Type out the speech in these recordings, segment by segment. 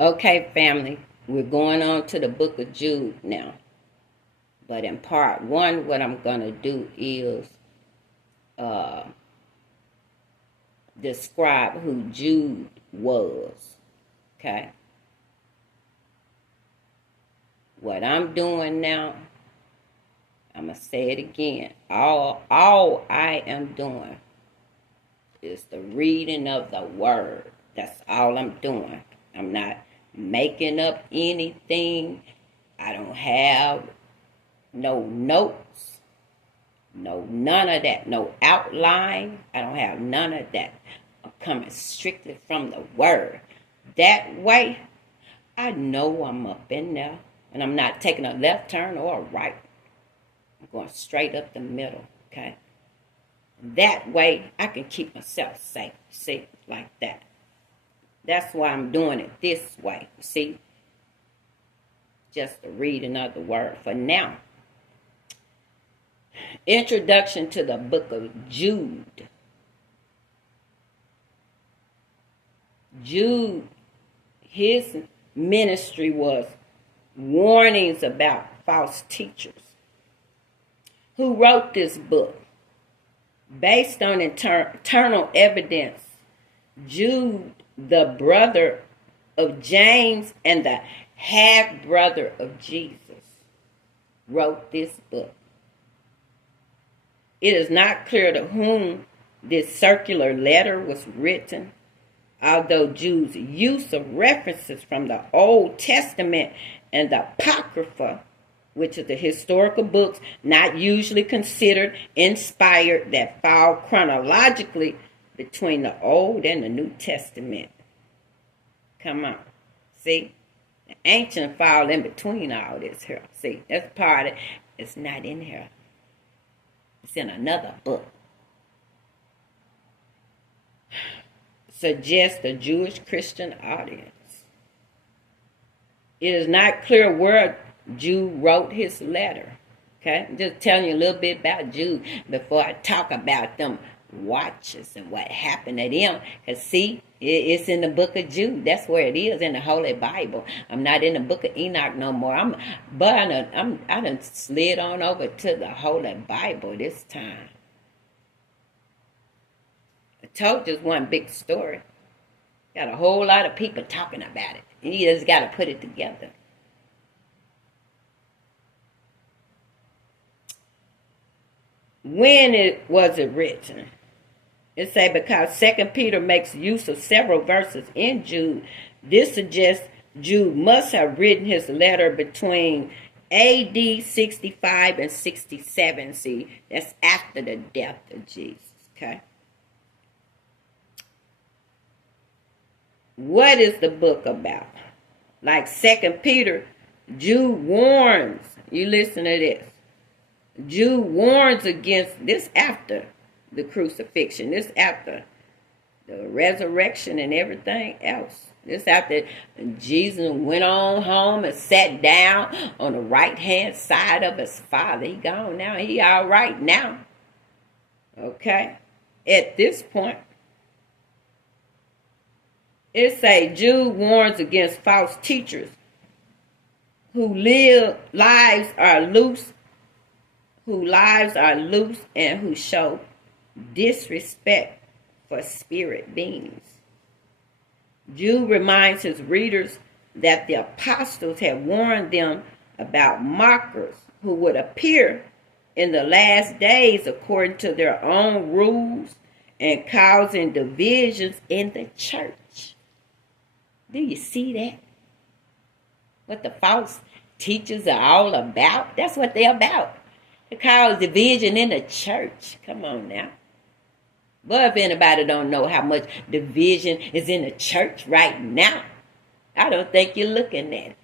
Okay, family, we're going on to the book of Jude now. But in part one, what I'm going to do is uh, describe who Jude was. Okay? What I'm doing now, I'm going to say it again. All I am doing is the reading of the word. That's all I'm doing. I'm not making up anything. I don't have no notes, none of that, no outline. I don't have none of that. I'm coming strictly from the word. That way, I know I'm up in there, and I'm not taking a left turn or a right. I'm going straight up the middle, okay? That way, I can keep myself safe, see, like that. That's why I'm doing it this way, see? Just the reading of the word for now. Introduction to the book of Jude. Jude, his ministry was warnings about false teachers. Who wrote this book? Based on eternal evidence, Jude, the brother of James and the half-brother of Jesus, wrote this book. It is not clear to whom this circular letter was written, although Jude's use of references from the Old Testament and the Apocrypha, which are the historical books not usually considered inspired that fall chronologically between the Old and the New Testament. Come on. See? The ancient fall in between all this here. See? That's part of it. It's not in here. It's in another book. Suggests a Jewish Christian audience. It is not clear where Jude wrote his letter. Okay? I'm just telling you a little bit about Jude before I talk about them watches and what happened to them. Because see, it's in the book of Jude. That's where it is in the Holy Bible. I'm not in the book of Enoch no more. I done slid on over to the Holy Bible this time. I told you it's one big story. Got a whole lot of people talking about it. You just got to put it together. When was it written? It say because 2 Peter makes use of several verses in Jude. This suggests Jude must have written his letter between AD 65 and 67. See, that's after the death of Jesus. Okay. What is the book about? Like 2 Peter, Jude warns. You listen to this. Jude warns against this after the crucifixion. This after the resurrection and everything else. This after Jesus went on home and sat down on the right-hand side of his Father. He gone now. He all right now. Okay? At this point, it say Jude warns against false teachers whose lives are loose and who show disrespect for spirit beings. Jude reminds his readers that the apostles had warned them about mockers who would appear in the last days according to their own rules and causing divisions in the church. Do you see that? What the false teachers are all about? That's what they're about. To cause division in the church. Come on now. But if anybody don't know how much division is in the church right now, I don't think you're looking at it.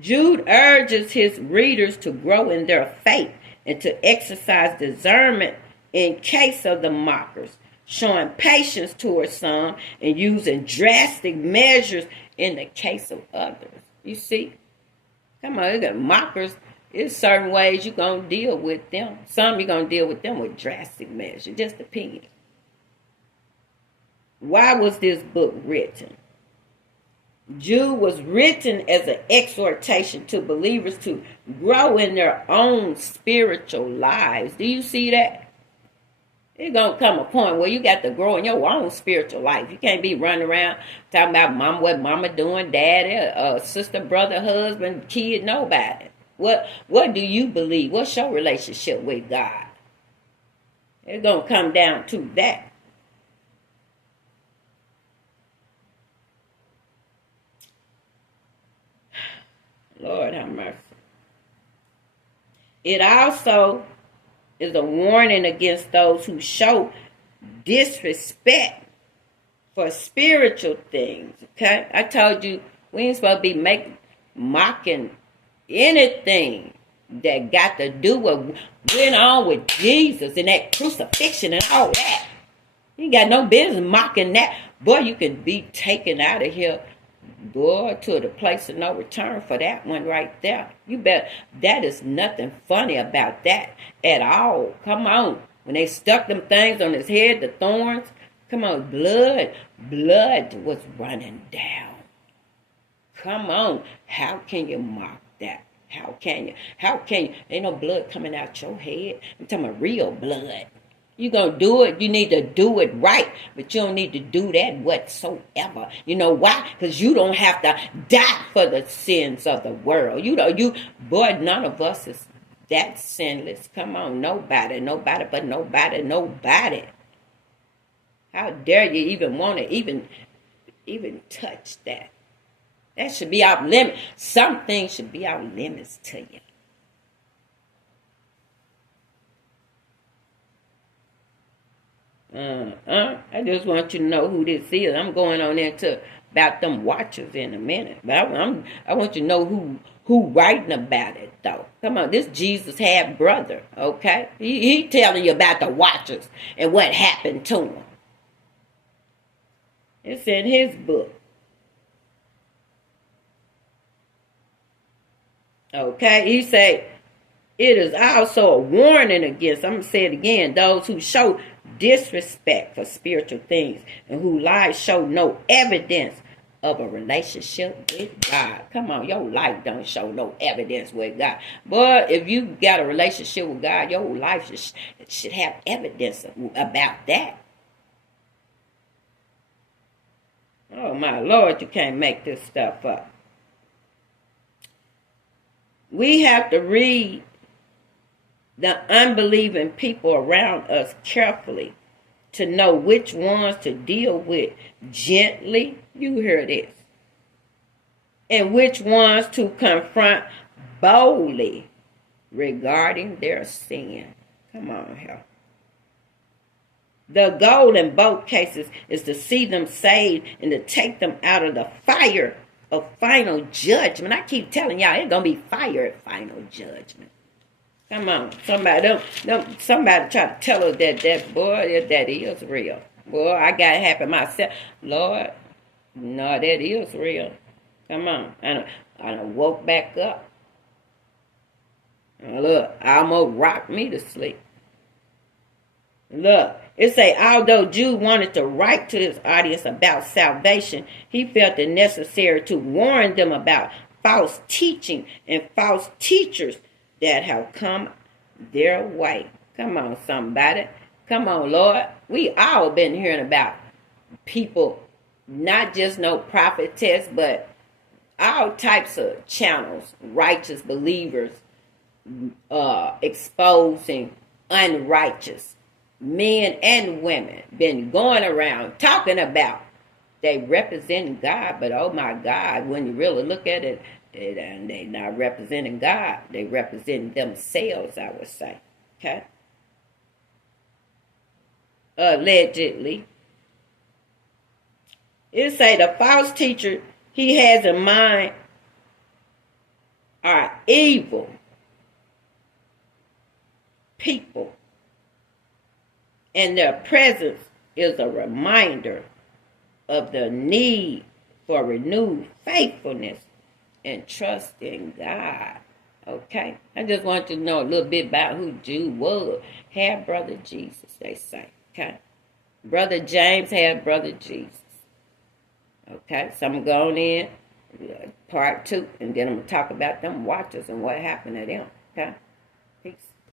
Jude urges his readers to grow in their faith and to exercise discernment in case of the mockers, showing patience towards some and using drastic measures in the case of others. You see? Come on, you got mockers. There's certain ways you're going to deal with them. Some you're going to deal with them with drastic measures. Just depends. Why was this book written? Jude was written as an exhortation to believers to grow in their own spiritual lives. Do you see that? It's going to come a point where you got to grow in your own spiritual life. You can't be running around talking about mama, what mama doing, daddy, sister, brother, husband, kid, nobody. What do you believe? What's your relationship with God? It's going to come down to that. Lord have mercy. It also is a warning against those who show disrespect for spiritual things. Okay? I told you we ain't supposed to be mocking anything that got to do with went on with Jesus and that crucifixion and all that. You ain't got no business mocking that. Boy, you can be taken out of here, boy, to the place of no return for that one right there. You bet that is nothing funny about that at all. Come on. When they stuck them things on his head, the thorns, come on, blood was running down. Come on. How can you mock that? How can you? Ain't no blood coming out your head. I'm talking about real blood. You gonna do it, you need to do it right, but you don't need to do that whatsoever. You know why? Because you don't have to die for the sins of the world. Boy, none of us is that sinless. Come on, nobody. How dare you even want to even touch that? That should be off limits. Some things should be off limits to you. I just want you to know who this is. I'm going on into about them watchers in a minute. But I want you to know who writing about it, though. Come on, this Jesus half brother, okay? He telling you about the watchers and what happened to them. It's in his book. Okay, he say, it is also a warning against, I'm going to say it again, those who show disrespect for spiritual things and whose lives show no evidence of a relationship with God. Come on, your life don't show no evidence with God. But if you got a relationship with God, your life should have evidence about that. Oh my Lord, you can't make this stuff up. We have to read the unbelieving people around us carefully to know which ones to deal with gently, you hear this, and which ones to confront boldly regarding their sin. Come on here. The goal in both cases is to see them saved and to take them out of the fire of final judgment. I keep telling y'all, it's going to be fire at final judgment. Come on. Somebody try to tell us that boy, that is real. Boy, I got it happen myself. Lord, no, that is real. Come on. I done woke back up. Look, almost rocked me to sleep. Look, it say, although Jude wanted to write to his audience about salvation, he felt it necessary to warn them about false teaching and false teachers that have come their way. Come on, somebody. Come on, Lord. We all been hearing about people, not just no prophetess, but all types of channels, righteous believers, exposing unrighteous men and women, been going around talking about they represent God, but oh my God, when you really look at it, they not representing God. They represent themselves, I would say. Okay? Allegedly. It say the false teacher he has in mind are evil people. And their presence is a reminder of the need for renewed faithfulness and trust in God. Okay? I just want you to know a little bit about who Jude was. Half brother Jesus, they say. Okay? Brother James had Brother Jesus. Okay, so I'm going in part 2, and then I'm going to talk about them watchers and what happened to them. Okay, peace.